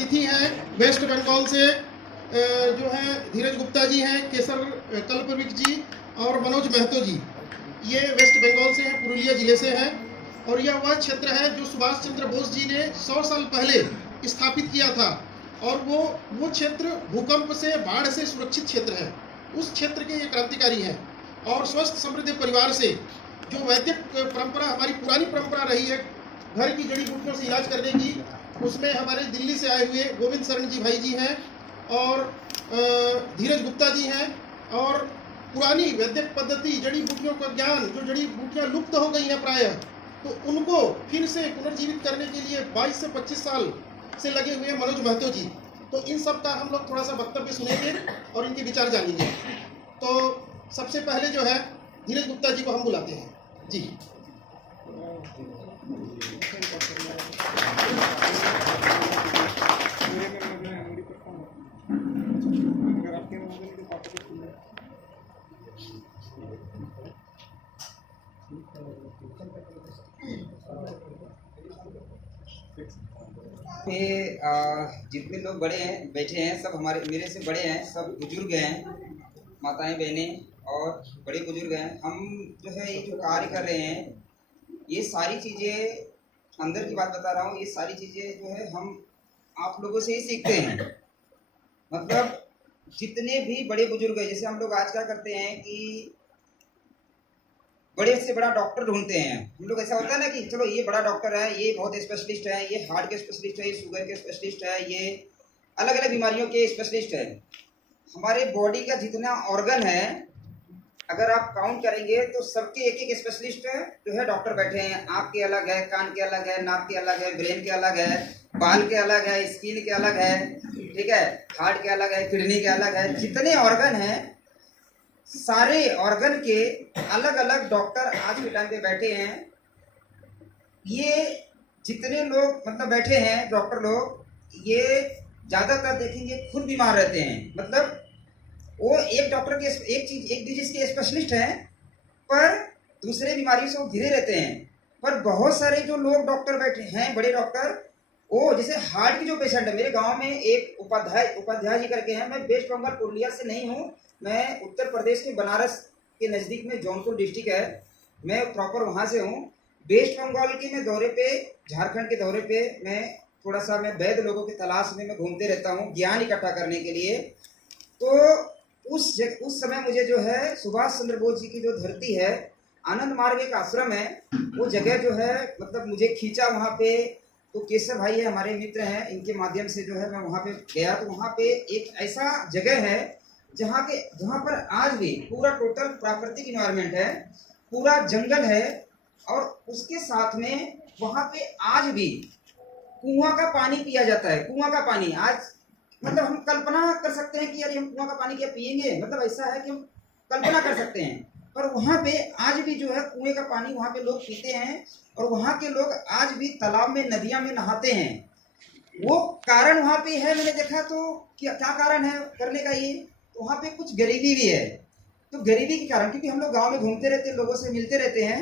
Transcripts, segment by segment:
अतिथि हैं वेस्ट बंगाल से जो है धीरज गुप्ता जी हैं, केसर कल्पवृक्ष जी और मनोज महतो जी। ये वेस्ट बंगाल से हैं, पुरुलिया जिले से हैं और यह वह क्षेत्र है जो सुभाष चंद्र बोस जी ने 100 साल पहले स्थापित किया था और वो क्षेत्र भूकंप से, बाढ़ से सुरक्षित क्षेत्र है। उस क्षेत्र के ये क्रांतिकारी हैं और स्वस्थ समृद्ध परिवार से जो वैदिक परंपरा, हमारी पुरानी परंपरा रही है घर की जड़ी बूटियों से इलाज करने की, उसमें हमारे दिल्ली से आए हुए गोविंद शरण जी भाई जी हैं और धीरज गुप्ता जी हैं और पुरानी वैदिक पद्धति, जड़ी बूटियों का ज्ञान, जो जड़ी बूटियाँ लुप्त हो गई हैं प्रायः, तो उनको फिर से पुनर्जीवित करने के लिए 22 से 25 साल से लगे हुए मनोज महतो जी। तो इन सब का हम लोग थोड़ा सा वक्तव्य सुनेंगे और इनके विचार जानेंगे। तो सबसे पहले जो है धीरज गुप्ता जी को हम बुलाते हैं जी। जितने लोग बड़े हैं बैठे हैं सब मेरे से बड़े हैं, सब बुजुर्ग हैं, माताएं बहनें और बड़े बुजुर्ग हैं। हम जो है ये जो कार्य कर रहे हैं, ये सारी चीज़ें अंदर की बात बता रहा हूँ, ये सारी चीज़ें जो है हम आप लोगों से ही सीखते हैं। मतलब जितने भी बड़े बुजुर्ग हैं, जैसे हम लोग आज क्या करते हैं कि बड़े से बड़ा डॉक्टर ढूंढते हैं। हम लोग ऐसा होता है ना कि चलो ये बड़ा डॉक्टर है, ये बहुत स्पेशलिस्ट है, ये हार्ट के स्पेशलिस्ट है, ये शुगर के स्पेशलिस्ट है, ये अलग अलग बीमारियों के स्पेशलिस्ट है। हमारे बॉडी का जितना ऑर्गन है अगर आप काउंट करेंगे तो सबके एक एक स्पेशलिस्ट जो है डॉक्टर बैठे हैं। आँख के अलग है, कान के अलग है, नाक के अलग है, ब्रेन के अलग है, बाल के अलग है, स्किन के अलग है, ठीक है, हार्ट के अलग है, किडनी के अलग है। जितने ऑर्गन हैं सारे ऑर्गन के अलग अलग डॉक्टर आज के टाइम पे बैठे हैं। ये जितने लोग मतलब बैठे हैं डॉक्टर लोग, ये ज़्यादातर देखेंगे खुद बीमार रहते हैं। मतलब वो एक डॉक्टर के एक डिजीज के स्पेशलिस्ट हैं पर दूसरे बीमारी से वो घिरे रहते हैं। पर बहुत सारे जो लोग डॉक्टर बैठे हैं, बड़े डॉक्टर, वो जैसे हार्ट की जो पेशेंट है, मेरे गांव में एक उपाध्याय जी करके हैं। मैं वेस्ट बंगाल पुरुलिया से नहीं हूँ, मैं उत्तर प्रदेश के बनारस के नज़दीक में जौनपुर डिस्ट्रिक्ट है, मैं प्रॉपर वहाँ से हूँ। वेस्ट बंगाल के मैं दौरे पे, झारखंड के दौरे पे मैं थोड़ा सा मैं वैध लोगों की तलाश में मैं घूमते रहता हूँ ज्ञान इकट्ठा करने के लिए। तो उस समय मुझे जो है सुभाष चंद्र बोस जी की जो धरती है, आनंद मार्ग एक आश्रम है, वो जगह जो है मतलब मुझे खींचा वहाँ पे। तो केसर भाई है, हमारे मित्र हैं, इनके माध्यम से जो है मैं वहाँ पे गया। तो वहाँ पे एक ऐसा जगह है जहाँ पर आज भी पूरा टोटल प्राकृतिक इन्वायरमेंट है, पूरा जंगल है और उसके साथ में वहाँ पे आज भी कुआं का पानी पिया जाता है। कुआं का पानी आज मतलब हम कल्पना कर सकते हैं कि यार हम कुआं का पानी क्या पिएंगे, मतलब ऐसा है कि हम कल्पना कर सकते हैं। पर वहाँ पे आज भी जो है कुएं का पानी वहाँ पे लोग पीते हैं और वहाँ के लोग आज भी तालाब में, नदियाँ में नहाते हैं। वो कारण वहाँ पे है, मैंने देखा। तो क्या कारण है करने का ये? तो वहाँ पे कुछ गरीबी भी है। तो गरीबी के कारण, क्योंकि हम लोग गांव में घूमते रहते हैं, लोगों से मिलते रहते हैं,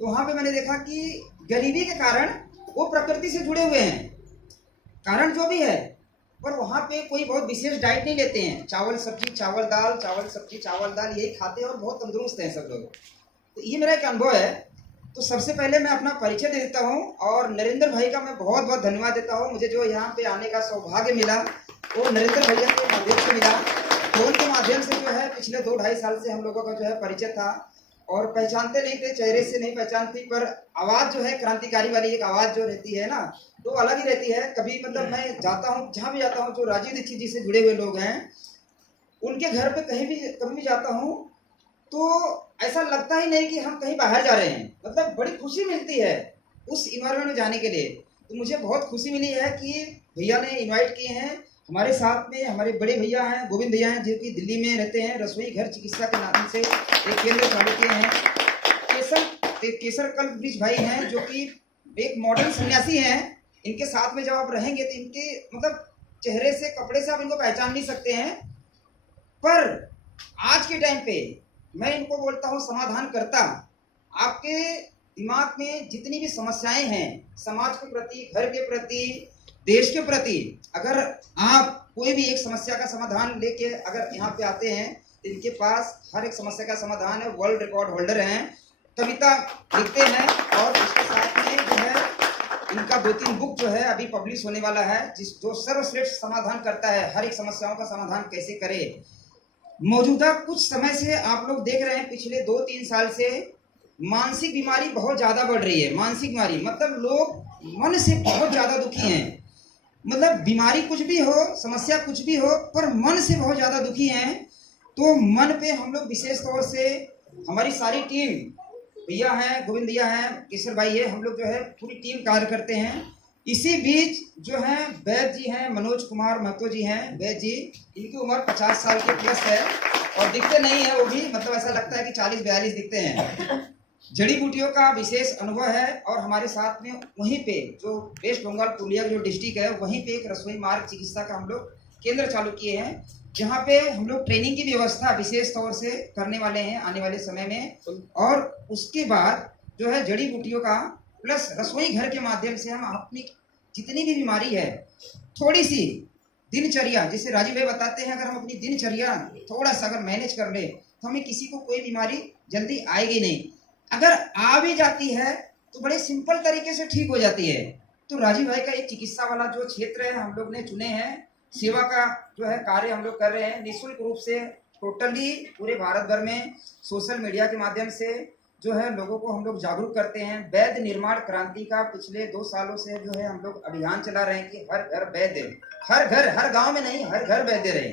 तो वहाँ पे मैंने देखा कि गरीबी के कारण वो प्रकृति से जुड़े हुए हैं, कारण जो भी है, पर वहाँ पे कोई बहुत विशेष डाइट नहीं लेते हैं। चावल सब्जी चावल दाल, चावल सब्जी चावल दाल, यही खाते हैं और बहुत तंदुरुस्त हैं सब लोग। तो ये मेरा एक अनुभव है। तो सबसे पहले मैं अपना परिचय दे देता हूँ और नरेंद्र भाई का मैं बहुत बहुत धन्यवाद देता हूँ। मुझे जो यहाँ पे आने का सौभाग्य मिला वो नरेंद्र भैया के माध्यम से मिला। फोन के माध्यम से जो है पिछले 2-2.5 साल से हम लोगों का जो है परिचय था और पहचानते नहीं थे, चेहरे से नहीं पहचानती, पर आवाज़ जो है क्रांतिकारी वाली एक आवाज़ जो रहती है ना, तो अलग ही रहती है। कभी मतलब मैं जाता हूँ, जहाँ भी जाता हूँ, जो राजीव दीक्षित जी से जुड़े हुए लोग हैं उनके घर पे कभी भी जाता हूँ तो ऐसा लगता ही नहीं कि हम कहीं बाहर जा रहे हैं। मतलब बड़ी खुशी मिलती है उस इन्वायरमेंट में जाने के लिए। तो मुझे बहुत खुशी मिली है कि भैया ने इन्वाइट किए हैं। हमारे साथ में हमारे बड़े भैया हैं, गोविंद भैया हैं, जो कि दिल्ली में रहते हैं, रसोई घर चिकित्सा के नाम से एक केंद्र चालू किए हैं। केसर कल्पवृक्ष भाई हैं, जो कि एक मॉडर्न सन्यासी हैं। इनके साथ में जब आप रहेंगे तो इनके मतलब चेहरे से, कपड़े से आप इनको पहचान नहीं सकते हैं, पर आज के टाइम पे मैं इनको बोलता हूँ समाधान करता। आपके दिमाग में जितनी भी समस्याएं हैं समाज के प्रति, घर के प्रति, देश के प्रति अगर आप कोई भी एक समस्या का समाधान लेके अगर यहाँ पे आते हैं तो इनके पास हर एक समस्या का समाधान है। वर्ल्ड रिकॉर्ड होल्डर हैं, कविता लिखते हैं और इसके साथ में जो है इनका 2-3 बुक जो है अभी पब्लिश होने वाला है, जो सर्वश्रेष्ठ समाधान करता है, हर एक समस्याओं का समाधान कैसे करे। मौजूदा कुछ समय से आप लोग देख रहे हैं, पिछले 2-3 साल से मानसिक बीमारी बहुत ज्यादा बढ़ रही है। मानसिक बीमारी मतलब लोग मन से बहुत ज्यादा दुखी हैं। मतलब बीमारी कुछ भी हो, समस्या कुछ भी हो, पर मन से बहुत ज्यादा दुखी हैं। तो मन पे हम लोग विशेष तौर से हमारी सारी टीम, भैया हैं, गोविंद भैया हैं, केसर भाई है, हम लोग जो है पूरी टीम कार्य करते हैं। इसी बीच जो है वैद्य जी हैं, मनोज कुमार महतो जी हैं, वैद्य जी, इनकी उम्र 50 साल के प्लस है और दिखते नहीं है वो भी, मतलब ऐसा लगता है कि 40-42 दिखते हैं। जड़ी बूटियों का विशेष अनुभव है और हमारे साथ में वहीं पे जो वेस्ट बंगाल पुरुलिया जो डिस्ट्रिक्ट है, वहीं पे एक रसोई मार्ग चिकित्सा का हम लोग केंद्र चालू किए हैं, जहाँ पे हम लोग ट्रेनिंग की व्यवस्था विशेष तौर से करने वाले हैं आने वाले समय में। और उसके बाद जो है जड़ी बूटियों का प्लस रसोई घर के माध्यम से हम अपनी जितनी भी बीमारी है, थोड़ी सी दिनचर्या, जैसे राजीव भाई बताते हैं, अगर हम अपनी दिनचर्या थोड़ा सा अगर मैनेज कर ले तो हमें किसी को कोई बीमारी जल्दी आएगी नहीं। अगर आ भी जाती है तो बड़े सिंपल तरीके से ठीक हो जाती है। तो राजीव भाई का एक चिकित्सा वाला जो क्षेत्र है हम लोग ने चुने हैं, सेवा का जो है कार्य हम लोग कर रहे हैं निःशुल्क रूप से, टोटली पूरे भारत भर में सोशल मीडिया के माध्यम से जो है लोगों को हम लोग जागरूक करते हैं। वैद्य निर्माण क्रांति का पिछले 2 सालों से जो है हम लोग अभियान चला रहे हैं कि हर घर वैद्य, हर घर, हर गांव में नहीं, हर घर वैद्य रहे।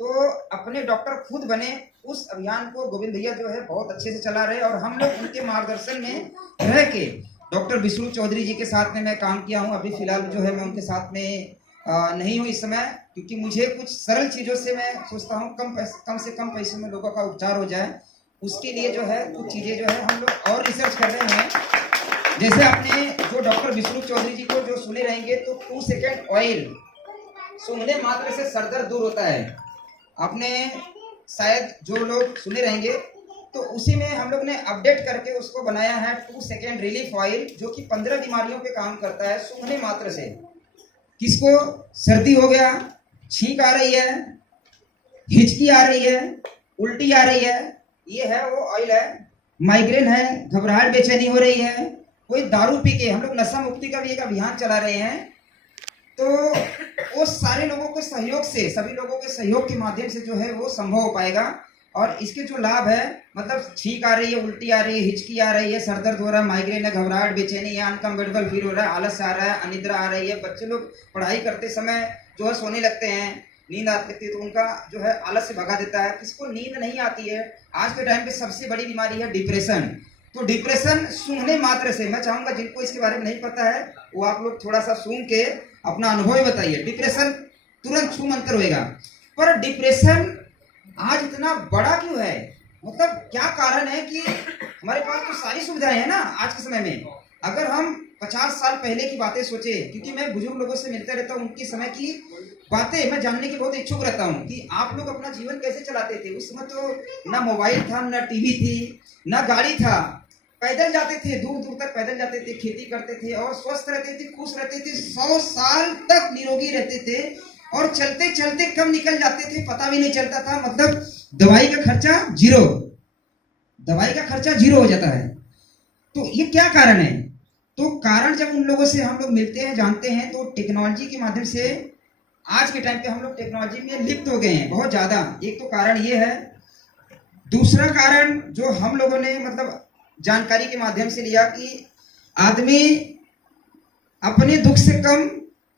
तो अपने डॉक्टर खुद बने, उस अभियान को गोविंद भैया जो है बहुत अच्छे से चला रहे और हम लोग उनके मार्गदर्शन में रह के डॉक्टर विष्णु चौधरी जी के साथ में मैं काम किया हूँ। अभी फिलहाल जो है मैं उनके साथ में नहीं हूँ इस समय, क्योंकि मुझे कुछ सरल चीज़ों से मैं सोचता हूँ कम से कम पैसे में लोगों का उपचार हो जाए। उसके लिए जो है कुछ चीज़ें जो है हम लोग और रिसर्च कर रहे हैं। जैसे आपने जो डॉक्टर विष्णु चौधरी जी को जो सुने रहेंगे तो 2 सेकेंड ऑयल सूंघने मात्र से सर दर्द दूर होता है। आपने शायद जो लोग सुने रहेंगे तो उसी में हम लोग ने अपडेट करके उसको बनाया है 2 सेकेंड रिलीफ ऑयल, जो कि 15 बीमारियों पे काम करता है सूंघने मात्र से। किसको सर्दी हो गया, छींक आ रही है, हिचकी आ रही है, उल्टी आ रही है, ये है वो ऑयल है। माइग्रेन है, घबराहट बेचैनी हो रही है, कोई दारू पी के, हम लोग नशा मुक्ति का भी एक अभियान चला रहे हैं। तो वो सारे लोगों के सहयोग से, सभी लोगों के सहयोग के माध्यम से जो है वो संभव हो पाएगा। और इसके जो लाभ है, मतलब छींक आ रही है, उल्टी आ रही है, हिचकी आ रही है, सर दर्द हो रहा है, माइग्रेन है, घबराहट बेचैनी है, अनकंफर्टेबल फील हो रहा है, आलस आ रहा है, अनिद्रा आ रही है, बच्चे लोग पढ़ाई करते समय जो है सोने लगते हैं, नींद आती है तो उनका जो है आलस से भगा देता है। किसको नींद नहीं आती है, आज के टाइम पे सबसे बड़ी बीमारी है डिप्रेशन। तो डिप्रेशन सूंघने मात्र से, मैं चाहूंगा जिनको इसके बारे में नहीं पता है वो आप लोग थोड़ा सा सूंघ के अपना अनुभव ही बताइए, डिप्रेशन तुरंत छू मंतर होएगा। पर डिप्रेशन आज इतना बड़ा क्यों है, मतलब क्या कारण है कि हमारे पास तो सारी सुविधाएं हैं ना आज के समय में। अगर हम 50 साल पहले की बातें सोचे, क्योंकि मैं बुजुर्ग लोगों से मिलता रहता हूँ, उनके समय की बातें मैं जानने की बहुत इच्छुक रहता हूँ कि आप लोग अपना जीवन कैसे चलाते थे। उस समय तो ना मोबाइल था, ना टीवी थी, ना गाड़ी था, पैदल जाते थे, दूर दूर तक पैदल जाते थे, खेती करते थे और स्वस्थ रहते थे, खुश रहते थे, 100 साल तक निरोगी रहते थे और चलते चलते कब निकल जाते थे पता भी नहीं चलता था। मतलब दवाई का खर्चा जीरो, दवाई का खर्चा जीरो हो जाता है। तो ये क्या कारण है? तो कारण जब उन लोगों से हम लोग मिलते हैं, जानते हैं, तो टेक्नोलॉजी के माध्यम से आज के टाइम पे हम लोग टेक्नोलॉजी में लिप्त हो गए हैं बहुत ज्यादा। एक तो कारण ये है। दूसरा कारण जो हम लोगों ने मतलब जानकारी के माध्यम से लिया कि आदमी अपने दुख से कम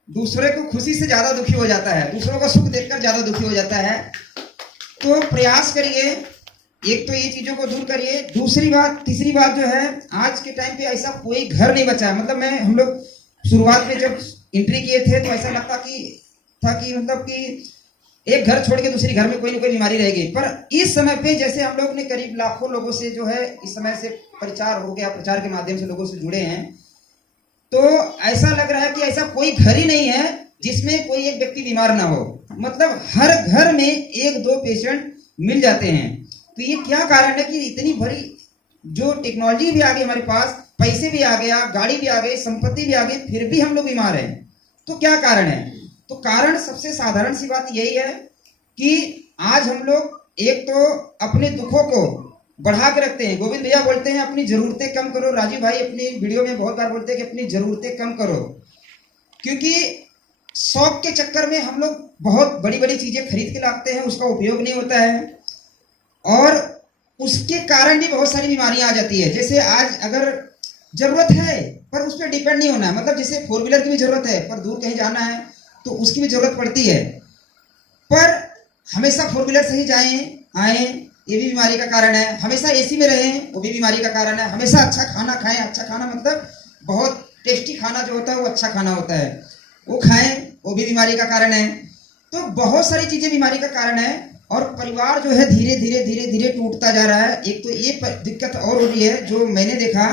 दूसरे को खुशी से ज्यादा दुखी हो जाता है, दूसरों का सुख देखकर ज्यादा दुखी हो जाता है। तो प्रयास करिए, एक तो ये चीजों को दूर करिए। दूसरी बात, तीसरी बात जो है, आज के टाइम पे ऐसा कोई घर नहीं बचा है। मतलब हम लोग शुरुआत में जब एंट्री किए थे तो ऐसा लगता था कि मतलब कि एक घर छोड़ के दूसरे घर में कोई ना कोई बीमारी रहेगी। पर इस समय पे जैसे हम लोग ने करीब लाखों लोगों से जो है इस समय से प्रचार हो गया, प्रचार के माध्यम से लोगों से जुड़े हैं, तो ऐसा लग रहा है कि ऐसा कोई घर ही नहीं है जिसमें कोई एक व्यक्ति बीमार ना हो। मतलब हर घर में 1-2 पेशेंट मिल जाते हैं। तो ये क्या कारण है कि इतनी बड़ी जो टेक्नोलॉजी भी आ गई हमारे पास, पैसे भी आ गया, गाड़ी भी आ गई, संपत्ति भी आ गई, फिर भी हम लोग बीमार हैं। तो क्या कारण है? तो कारण सबसे साधारण सी बात यही है कि आज हम लोग एक तो अपने दुखों को बढ़ा के रखते हैं। गोविंद भैया बोलते हैं अपनी जरूरतें कम करो, राजीव भाई अपनी वीडियो में बहुत बार बोलते हैं कि अपनी जरूरतें कम करो, क्योंकि शौक के चक्कर में हम लोग बहुत बड़ी बड़ी चीजें खरीद के लाते हैं, उसका उपयोग नहीं होता है और उसके कारण भी बहुत सारी बीमारियां आ जाती है। जैसे आज अगर जरूरत है पर उस पर डिपेंड नहीं होना है, मतलब जैसे 4 व्हीलर की भी जरूरत है पर दूर कहीं जाना है तो उसकी भी जरूरत पड़ती है, पर हमेशा 4 व्हीलर से ही जाएं आए ये भी बीमारी का कारण है। हमेशा एसी में रहें वो भी बीमारी का कारण है। हमेशा अच्छा खाना खाएं, अच्छा खाना मतलब बहुत टेस्टी खाना जो होता है वो अच्छा खाना होता है, वो खाएं, वो भी बीमारी का कारण है। तो बहुत सारी चीजें बीमारी का कारण है और परिवार जो है धीरे धीरे धीरे धीरे टूटता जा रहा है। एक तो ये दिक्कत और हो रही है जो मैंने देखा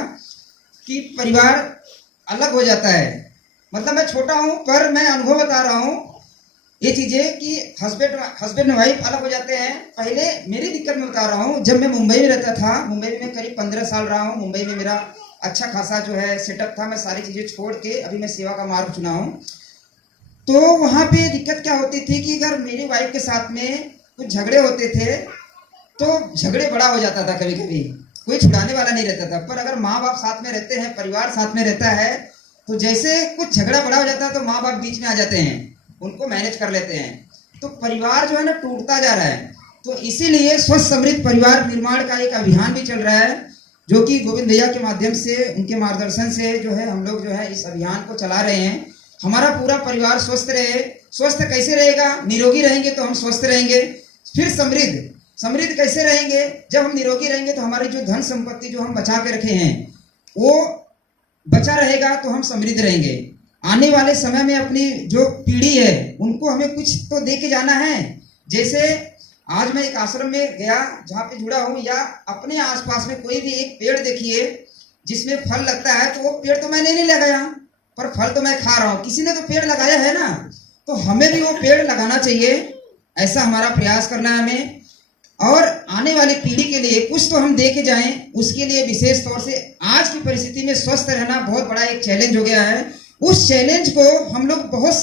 कि परिवार अलग हो जाता है। मतलब मैं छोटा हूं पर मैं अनुभव बता रहा हूं ये चीजें कि हस्बैंड वाइफ अलग हो जाते हैं। पहले मेरी दिक्कत में बता रहा हूँ, जब मैं मुंबई में रहता था, मुंबई में मैं करीब 15 साल रहा हूँ। मुंबई में मेरा अच्छा खासा जो है सेटअप था, मैं सारी चीजें छोड़ के अभी मैं सेवा का मार्ग चुना हूँ। तो वहाँ पे दिक्कत क्या होती थी कि अगर मेरी वाइफ के साथ में कुछ झगड़े होते थे तो झगड़े बड़ा हो जाता था, कभी कभी कोई छुड़ाने वाला नहीं रहता था। पर अगर माँ बाप साथ में रहते हैं, परिवार साथ में रहता है, तो जैसे कुछ झगड़ा बड़ा हो जाता है तो माँ बाप बीच में आ जाते हैं, उनको मैनेज कर लेते हैं। तो परिवार जो है ना टूटता जा रहा है। तो इसीलिए स्वस्थ समृद्ध परिवार निर्माण का एक अभियान भी चल रहा है, जो कि गोविंद भैया के माध्यम से, उनके मार्गदर्शन से जो है हम लोग जो है इस अभियान को चला रहे हैं। हमारा पूरा परिवार स्वस्थ रहे। स्वस्थ कैसे रहेगा? निरोगी रहेंगे तो हम स्वस्थ रहेंगे। फिर समृद्ध कैसे रहेंगे? जब हम निरोगी रहेंगे तो हमारी जो धन संपत्ति जो हम बचा के रखे हैं वो बचा रहेगा, तो हम समृद्ध रहेंगे। आने वाले समय में अपनी जो पीढ़ी है उनको हमें कुछ तो दे के जाना है। जैसे आज मैं एक आश्रम में गया जहाँ पे जुड़ा हूँ, या अपने आसपास में कोई भी एक पेड़ देखिए जिसमें फल लगता है, तो वो पेड़ तो मैंने नहीं लगाया पर फल तो मैं खा रहा हूँ, किसी ने तो पेड़ लगाया है ना, तो हमें भी वो पेड़ लगाना चाहिए। ऐसा हमारा प्रयास करना है हमें, और आने वाली पीढ़ी के लिए कुछ तो हम दे के जाएं। उसके लिए विशेष तौर से आज की परिस्थिति में स्वस्थ रहना बहुत बड़ा एक चैलेंज हो गया है। उस चैलेंज को हम लोग बहुत ही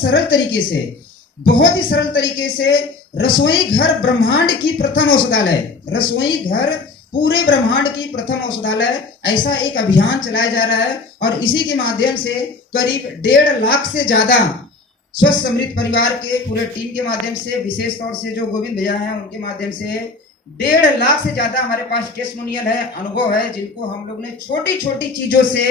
सरल तरीके से रसोई घर ब्रह्मांड की प्रथम औषधालय, रसोई घर पूरे ब्रह्मांड की प्रथम औषधालय, ऐसा एक अभियान चलाया जा रहा है। और इसी के माध्यम से करीब 1.5 लाख से ज्यादा स्वस्थ समृद्ध परिवार के पूरे टीम के माध्यम से, विशेष तौर से जो गोविंद भैया हैं उनके माध्यम से 1.5 लाख से ज्यादा हमारे पास टेस्टिमोनियल है, अनुभव है, जिनको हम लोग ने छोटी छोटी चीजों से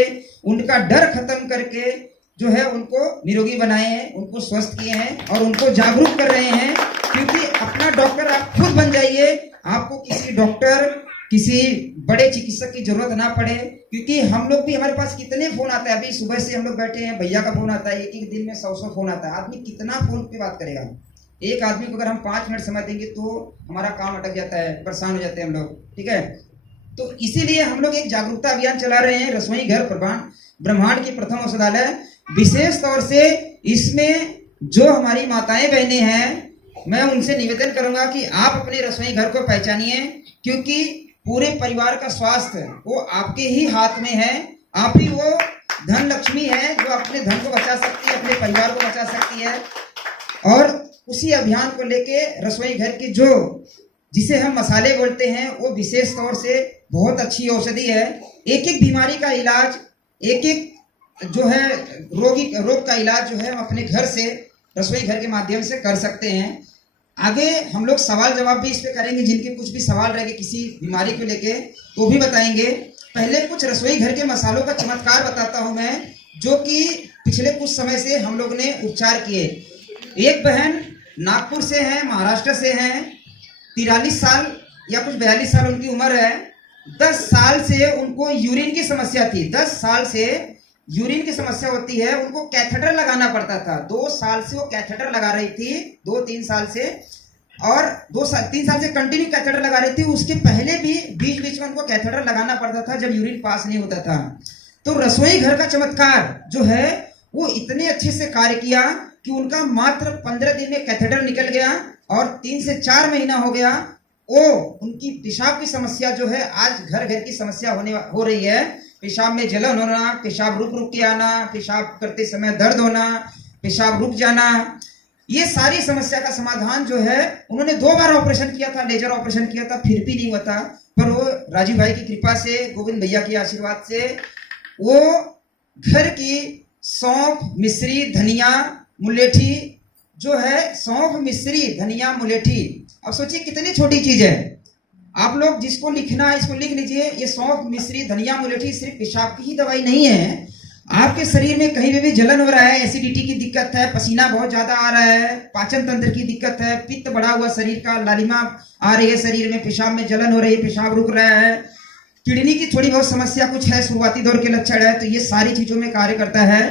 उनका डर खत्म करके जो है उनको निरोगी बनाए हैं, उनको स्वस्थ किए हैं और उनको जागरूक कर रहे हैं। क्योंकि अपना डॉक्टर आप खुद बन जाइए, आपको किसी डॉक्टर, किसी बड़े चिकित्सक की जरूरत ना पड़े। क्योंकि हम लोग भी, हमारे पास कितने फोन आता है, अभी सुबह से हम लोग बैठे हैं, भैया का फोन आता है, एक दिन में 100 फोन आता है। आदमी कितना फोन पे बात करेगा? एक आदमी को अगर हम 5 मिनट समय देंगे तो हमारा काम अटक जाता है, परेशान हो जाते हैं हम लोग, ठीक है। तो इसीलिए हम लोग एक जागरूकता अभियान चला रहे हैं, रसोई घर ब्रह्मांड की प्रथम औषधालय। विशेष तौर से इसमें जो हमारी माताएं बहनें हैं, मैं उनसे निवेदन करूंगा कि आप अपने रसोई घर को पहचानिए, क्योंकि पूरे परिवार का स्वास्थ्य वो आपके ही हाथ में है। आप ही वो धन लक्ष्मी है जो अपने धन को बचा सकती है, अपने परिवार को बचा सकती है। और उसी अभियान को लेके रसोई घर की जो, जिसे हम मसाले बोलते हैं, वो विशेष तौर से बहुत अच्छी औषधि है। एक एक बीमारी का इलाज, एक एक जो है रोग का इलाज जो है हम अपने घर से, रसोई घर के माध्यम से कर सकते हैं। आगे हम लोग सवाल जवाब भी इस पे करेंगे, जिनके कुछ भी सवाल रहेंगे किसी बीमारी को लेके तो भी बताएंगे। पहले कुछ रसोई घर के मसालों का चमत्कार बताता हूं मैं, जो कि पिछले कुछ समय से हम लोग ने उपचार किए। एक बहन नागपुर से हैं, महाराष्ट्र से हैं, 43 साल या कुछ 42 साल उनकी उम्र है। 10 साल से उनको यूरिन की समस्या थी, 10 साल से यूरिन की समस्या होती है, उनको कैथेटर लगाना पड़ता था। 2 साल से वो कैथेटर लगा रही थी, 2-3 साल से, और 3 साल से कंटिन्यू कैथेटर लगा रही थी। उसके पहले भी बीच बीच में उनको कैथेटर लगाना पड़ता था जब यूरिन पास नहीं होता था। तो रसोई घर का चमत्कार जो है वो इतने अच्छे से कार्य किया कि उनका मात्र 15 दिन में कैथेटर निकल गया, और 3 से 4 महीना हो गया। वो उनकी पेशाब की समस्या जो है आज घर घर की समस्या हो रही है। पेशाब में जलन होना, पेशाब रुक रुक के आना, पेशाब करते समय दर्द होना, पेशाब रुक जाना, ये सारी समस्या का समाधान जो है उन्होंने 2 बार ऑपरेशन किया था, लेजर ऑपरेशन किया था, फिर भी नहीं हुआ था। पर वो राजीव भाई की कृपा से, गोविंद भैया के आशीर्वाद से वो घर की सौंफ, मिश्री, धनिया, मुलेठी जो है, सौंफ, मिश्री, धनिया, मुलेठी, अब सोचिए कितनी छोटी चीज है। आप लोग जिसको लिखना है इसको लिख लीजिए। ये सौंफ, मिश्री, धनिया, मुलेठी सिर्फ पेशाब की ही दवाई नहीं है। आपके शरीर में कहीं भी जलन हो रहा है, एसिडिटी की दिक्कत है, पसीना बहुत ज्यादा आ रहा है, पाचन तंत्र की दिक्कत है, पित्त बढ़ा हुआ शरीर का, लालिमा आ रही है शरीर में, पेशाब में जलन हो रही है, पेशाब रुक रहा है, किडनी की थोड़ी बहुत समस्या कुछ है, शुरुआती दौर के लक्षण है, तो ये सारी चीजों में कार्य करता है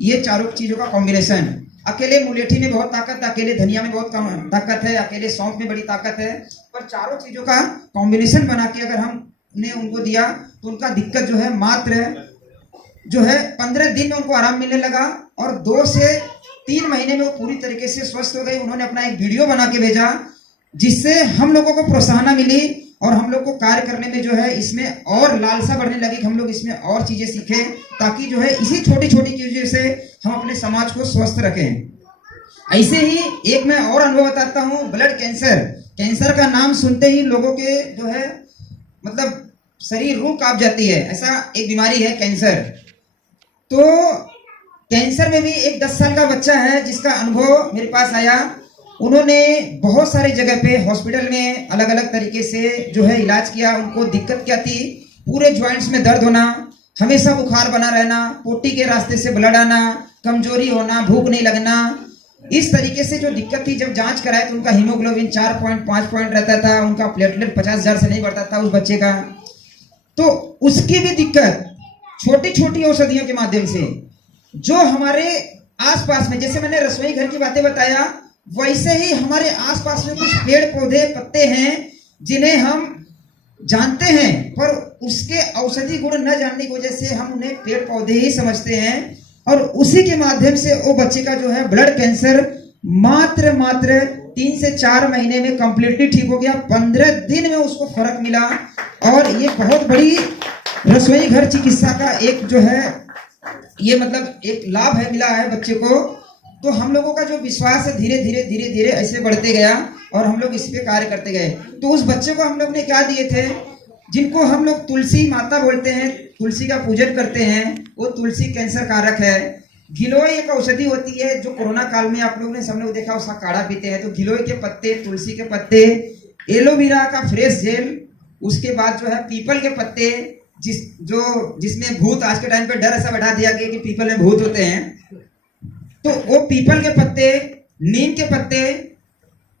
ये चारों चीजों का कॉम्बिनेशन। अकेले मुलेठी में बहुत ताकत है, अकेले धनिया में बहुत ताकत है, अकेले सौंफ में बड़ी ताकत है, पर चारों चीजों का कॉम्बिनेशन बना के अगर हमने उनको दिया तो उनका दिक्कत जो है मात्र जो है 15 दिन में उनको आराम मिलने लगा और 2 से 3 महीने में वो पूरी तरीके से स्वस्थ हो गई। उन्होंने अपना एक वीडियो बना के भेजा जिससे हम लोगों को प्रोत्साहन मिली और हम लोग को कार्य करने में जो है इसमें और लालसा बढ़ने लगी कि हम लोग इसमें और चीजें सीखें, ताकि जो है इसी छोटी छोटी चीजों से हम अपने समाज को स्वस्थ रखें। ऐसे ही एक मैं और अनुभव बताता हूँ, ब्लड कैंसर। कैंसर का नाम सुनते ही लोगों के जो है मतलब शरीर रूह कांप जाती है, ऐसा एक बीमारी है कैंसर। तो कैंसर में भी एक 10 साल का बच्चा है जिसका अनुभव मेरे पास आया। उन्होंने बहुत सारी जगह पे हॉस्पिटल में अलग अलग तरीके से जो है इलाज किया। उनको दिक्कत क्या थी, पूरे जॉइंट्स में दर्द होना, हमेशा बुखार बना रहना, पोटी के रास्ते से ब्लड आना, कमजोरी होना, भूख नहीं लगना, इस तरीके से जो दिक्कत थी। जब जांच कराए तो उनका हीमोग्लोबिन 4.5 पॉइंट रहता था, उनका प्लेटलेट 50,000 से नहीं बढ़ता था उस बच्चे का। तो उसकी भी दिक्कत छोटी छोटी औषधियों के माध्यम से जो हमारे आसपास में, जैसे मैंने रसोई घर की बातें बताया, वैसे ही हमारे आसपास में कुछ पेड़ पौधे पत्ते हैं जिन्हें हम जानते हैं पर उसके औषधि गुण न जानने की वजह से हम उन्हें पेड़ पौधे ही समझते हैं, और उसी के माध्यम से वो बच्चे का जो है ब्लड कैंसर मात्र 3 से 4 महीने में कंप्लीटली ठीक हो गया। 15 दिन में उसको फर्क मिला और ये बहुत बड़ी रसोई घर चिकित्सा का एक जो है ये मतलब एक लाभ है, मिला है बच्चे को। तो हम लोगों का जो विश्वास है धीरे धीरे ऐसे बढ़ते गया और हम लोग इस पे कार्य करते गए। तो उस बच्चे को हम लोग ने क्या दिए थे, जिनको हम लोग तुलसी माता बोलते हैं, तुलसी का पूजन करते हैं, वो तुलसी कैंसर कारक है। गिलोय एक औषधि होती है जो कोरोना काल में आप लोगों ने सब लोग देखा, उसका काढ़ा पीते हैं। तो गिलोय के पत्ते, तुलसी के पत्ते, एलोवेरा का फ्रेश जेल, उसके बाद जो है पीपल के पत्ते, जिसमें भूत, आज के टाइम पे डर ऐसा बैठा दिया गया कि पीपल में भूत होते हैं, तो वो पीपल के पत्ते, नीम के पत्ते,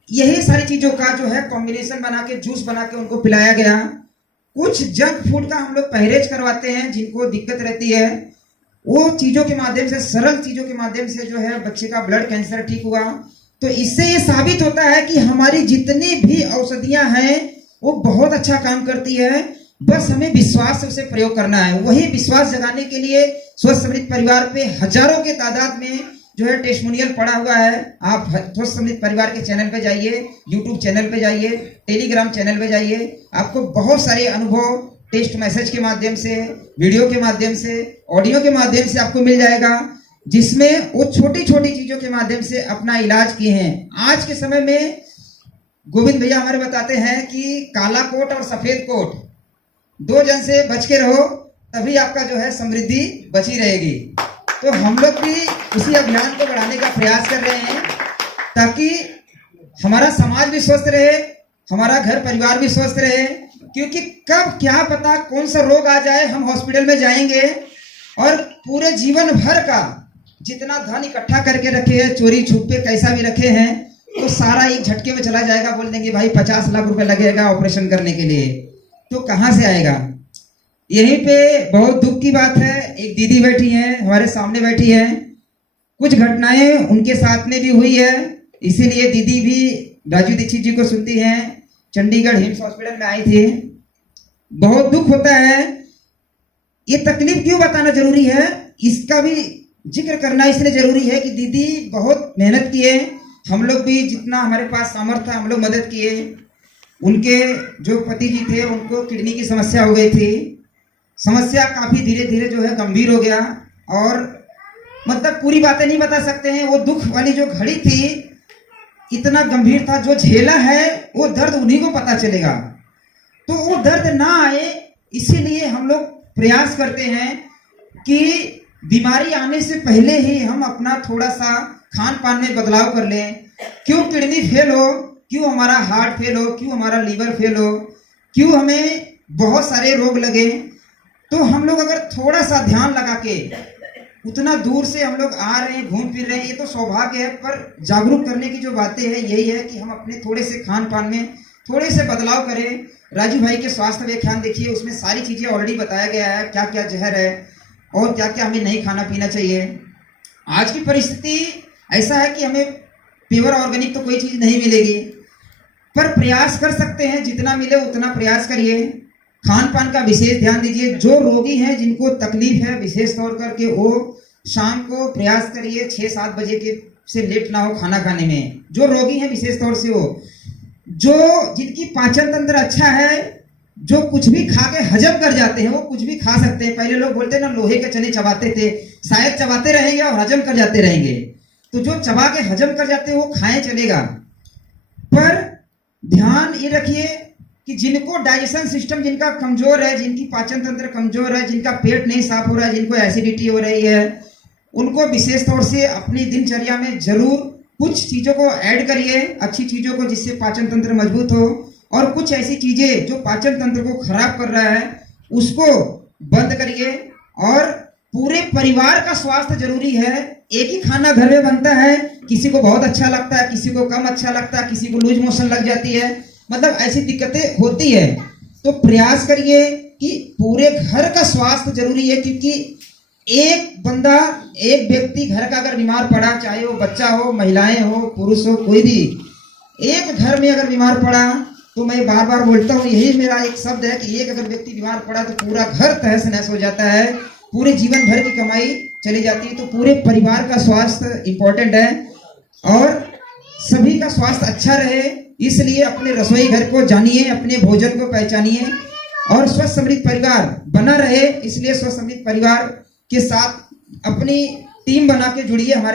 यही सारी चीजों का जो है कॉम्बिनेशन बना के जूस बना के उनको पिलाया गया। कुछ जंक फूड का हम लोग परहेज करवाते हैं जिनको दिक्कत रहती है, वो चीजों के माध्यम से, सरल चीजों के माध्यम से जो है बच्चे का ब्लड कैंसर ठीक हुआ। तो इससे ये साबित होता है कि हमारी जितनी भी औषधियां हैं वो बहुत अच्छा काम करती है, बस हमें विश्वास से उसे प्रयोग करना है। वही विश्वास जगाने के लिए स्वस्थ समृद्ध परिवार पे हजारों के तादाद में जो है टेस्टिमोनियल पड़ा हुआ है। आप स्वस्थ समृद्ध परिवार के चैनल पे जाइए, यूट्यूब चैनल पे जाइए, टेलीग्राम चैनल पे जाइए, आपको बहुत सारे अनुभव टेक्स्ट मैसेज के माध्यम से, वीडियो के माध्यम से, ऑडियो के माध्यम से आपको मिल जाएगा, जिसमें वो छोटी छोटी चीजों के माध्यम से अपना इलाज किए हैं। आज के समय में गोविंद भैया हमारे बताते हैं कि काला कोट और सफेद कोट, 2 जन से बच के रहो, तभी आपका जो है समृद्धि बची रहेगी। तो हम लोग भी उसी अभियान को बढ़ाने का प्रयास कर रहे हैं ताकि हमारा समाज भी स्वस्थ रहे, हमारा घर परिवार भी स्वस्थ रहे, क्योंकि कब क्या पता कौन सा रोग आ जाए, हम हॉस्पिटल में जाएंगे और पूरे जीवन भर का जितना धन इकट्ठा करके रखे हैं, चोरी छुपे कैसा भी रखे हैं, तो सारा एक झटके में चला जाएगा। बोल देंगे भाई 50 लाख रुपए लगेगा ऑपरेशन करने के लिए, तो कहां से आएगा। यहीं पे बहुत दुख की बात है, एक दीदी बैठी हैं, हमारे सामने बैठी हैं, कुछ घटनाएं उनके साथ में भी हुई है, इसीलिए दीदी भी राजू दीक्षित जी को सुनती हैं, चंडीगढ़ हिम्स हॉस्पिटल में आई थी। बहुत दुख होता है। ये तकलीफ क्यों बताना जरूरी है, इसका भी जिक्र करना इसलिए जरूरी है कि दीदी बहुत मेहनत किए, हम लोग भी जितना हमारे पास सामर्थ्य था हम लोग मदद किए। उनके जो पति जी थे उनको किडनी की समस्या हो गई थी, समस्या काफी धीरे धीरे जो है गंभीर हो गया और मतलब पूरी बातें नहीं बता सकते हैं। वो दुख वाली जो घड़ी थी इतना गंभीर था, जो झेला है वो दर्द उन्हीं को पता चलेगा। तो वो दर्द ना आए इसीलिए हम लोग प्रयास करते हैं कि बीमारी आने से पहले ही हम अपना थोड़ा सा खान पान में बदलाव कर लें। क्यों किडनी फेल हो, क्यों हमारा हार्ट फेल हो, क्यों हमारा लीवर फेल हो, क्यों हमें बहुत सारे रोग लगे, तो हम लोग अगर थोड़ा सा ध्यान लगा के उतना दूर से हम लोग आ रहे हैं, घूम फिर रहे हैं, ये तो सौभाग्य है। पर जागरूक करने की जो बातें हैं यही है कि हम अपने थोड़े से खान पान में थोड़े से बदलाव करें। राजू भाई के स्वास्थ्य व्याख्यान देखिए, उसमें सारी चीजें ऑलरेडी बताया गया है, क्या क्या जहर है और क्या क्या हमें नहीं खाना पीना चाहिए। आज की परिस्थिति ऐसा है कि हमें प्योर ऑर्गेनिक तो कोई चीज नहीं मिलेगी, पर प्रयास कर सकते हैं, जितना मिले उतना प्रयास करिए। खान पान का विशेष ध्यान दीजिए। जो रोगी हैं जिनको तकलीफ है विशेष तौर करके वो शाम को प्रयास करिए 6-7 बजे के से लेट ना हो खाना खाने में। जो रोगी हैं विशेष तौर से वो जो जिनकी पाचन तंत्र अच्छा है, जो कुछ भी खा के हजम कर जाते हैं, वो कुछ भी खा सकते हैं। पहले लोग बोलते हैं ना लोहे के चने चबाते थे, शायद चबाते रहेंगे और हजम कर जाते रहेंगे। तो जो चबा के हजम कर जाते हैं वो खाएं चलेगा, पर ध्यान ये रखिए कि जिनको डाइजेशन सिस्टम जिनका कमजोर है, जिनकी पाचन तंत्र कमजोर है, जिनका पेट नहीं साफ हो रहा है, जिनको एसिडिटी हो रही है, उनको विशेष तौर से अपनी दिनचर्या में जरूर कुछ चीजों को ऐड करिए, अच्छी चीजों को, जिससे पाचन तंत्र मजबूत हो, और कुछ ऐसी चीजें जो पाचन तंत्र को खराब कर रहा है उसको बंद करिए। और पूरे परिवार का स्वास्थ्य जरूरी है। एक ही खाना घर में बनता है, किसी को बहुत अच्छा लगता है, किसी को कम अच्छा लगता है, किसी को लूज मोशन लग जाती है, मतलब ऐसी दिक्कतें होती है। तो प्रयास करिए कि पूरे घर का स्वास्थ्य जरूरी है, क्योंकि एक बंदा, एक व्यक्ति घर का अगर बीमार पड़ा, चाहे वो बच्चा हो, महिलाएं हो, पुरुष हो, कोई भी एक घर में अगर बीमार पड़ा, तो मैं बार बार बोलता हूँ, यही मेरा एक शब्द है कि एक अगर व्यक्ति बीमार पड़ा तो पूरा घर तहस नहस हो जाता है, पूरे जीवन भर की कमाई चली जाती है। तो पूरे परिवार का स्वास्थ्य इंपॉर्टेंट है और सभी का स्वास्थ्य अच्छा रहे, इसलिए अपने रसोई घर को जानिए, अपने भोजन को पहचानिए और स्वस्थ समृद्ध परिवार बना रहे। इसलिए स्वस्थ समृद्ध परिवार के साथ अपनी टीम बना के जुड़िए हमारे